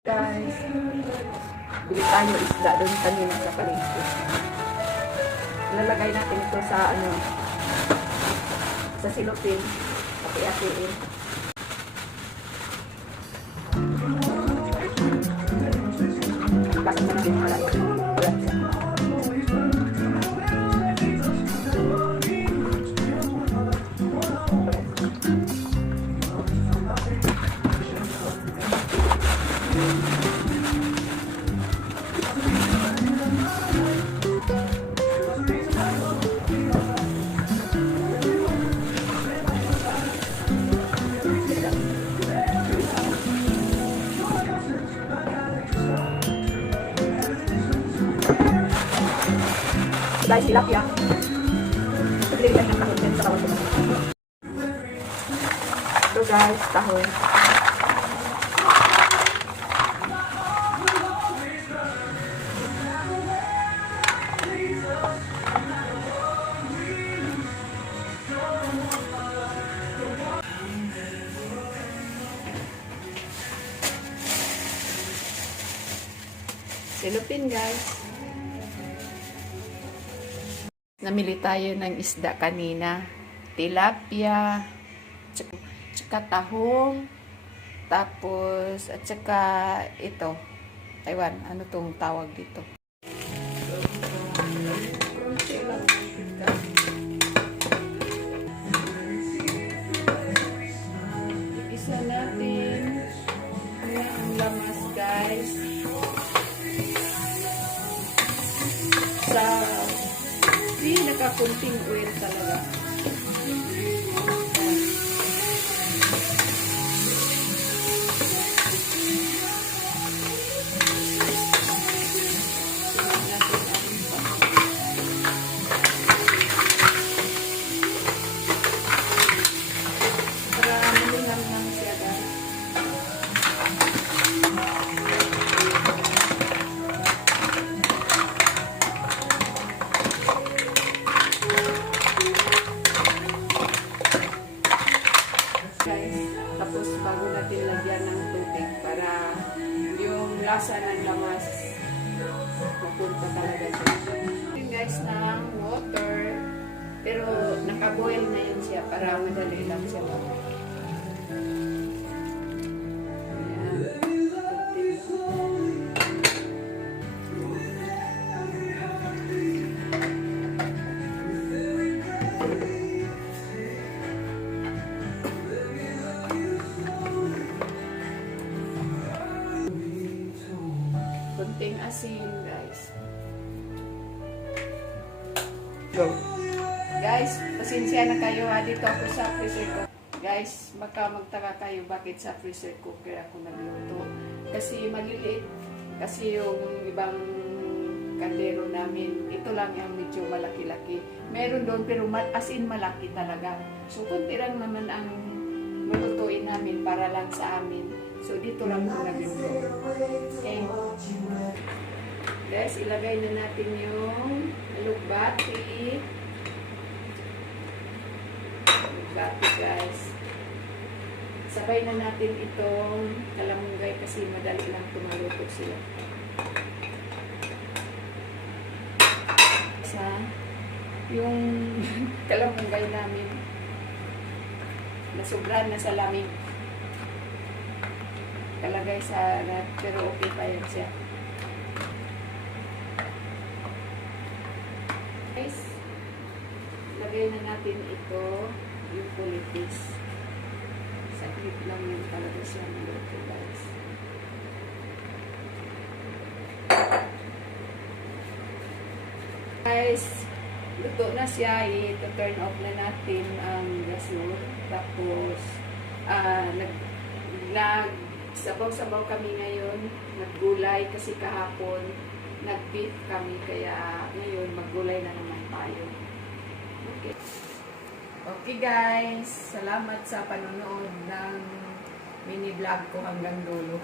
Guys, bili tayo isda doon kanina sa palengke. Lalagay natin ito sa sa silupin. Pati-atiin. Pasok na natin pala ito. Guys, tilapia. Pagdili tayo ng tahon yan sa bawat tumas. Ito guys, tahon. Silupin guys. Namili tayo ng isda kanina. Tilapia, tsaka tahong, tapos, at tsaka ito. Taiwan, ano tong tawag dito? Isa natin. Kaya ang lamas guys. Sa nakakunting oil talaga. Para malinang lang siya guys. Tapos bago natin lagyan ng tubig para yung lasa ng lamas mapunta talaga siya. Guys, ng water, pero nakaboil na yun siya para madali lang siya. Konting asin, guys. Go. Guys, pasensya na kayo ha. Dito ako sa freezer cooker. Guys, magtaka kayo bakit sa freezer cooker ako nagluto. Kasi maliliit. Kasi yung ibang kaldero namin, ito lang yung medyo malaki-laki. Meron doon pero as in malaki talaga. So, kunti lang naman ang malutuin namin para lang sa amin. So, dito lang ako nagluto. Okay. Guys, ilagay na natin yung alugbati. Alugbati, guys. Sabay na natin itong kalamunggay kasi madali lang tumaluto sila. Sa yung kalamunggay namin nasubran na sa lamig. Kalagay sa pero okay pa yun siya. Guys, lagay na natin ito, yung pulitis. Saglit lang yun talaga siya maluto, guys. Guys, luto na siya. I-turn off na natin ang gasol. Tapos, sabaw-sabaw kami ngayon, naggulay kasi kahapon nag-beef kami, kaya ngayon maggulay na naman tayo. Okay. Okay guys, salamat sa panonood ng mini vlog ko hanggang dulo.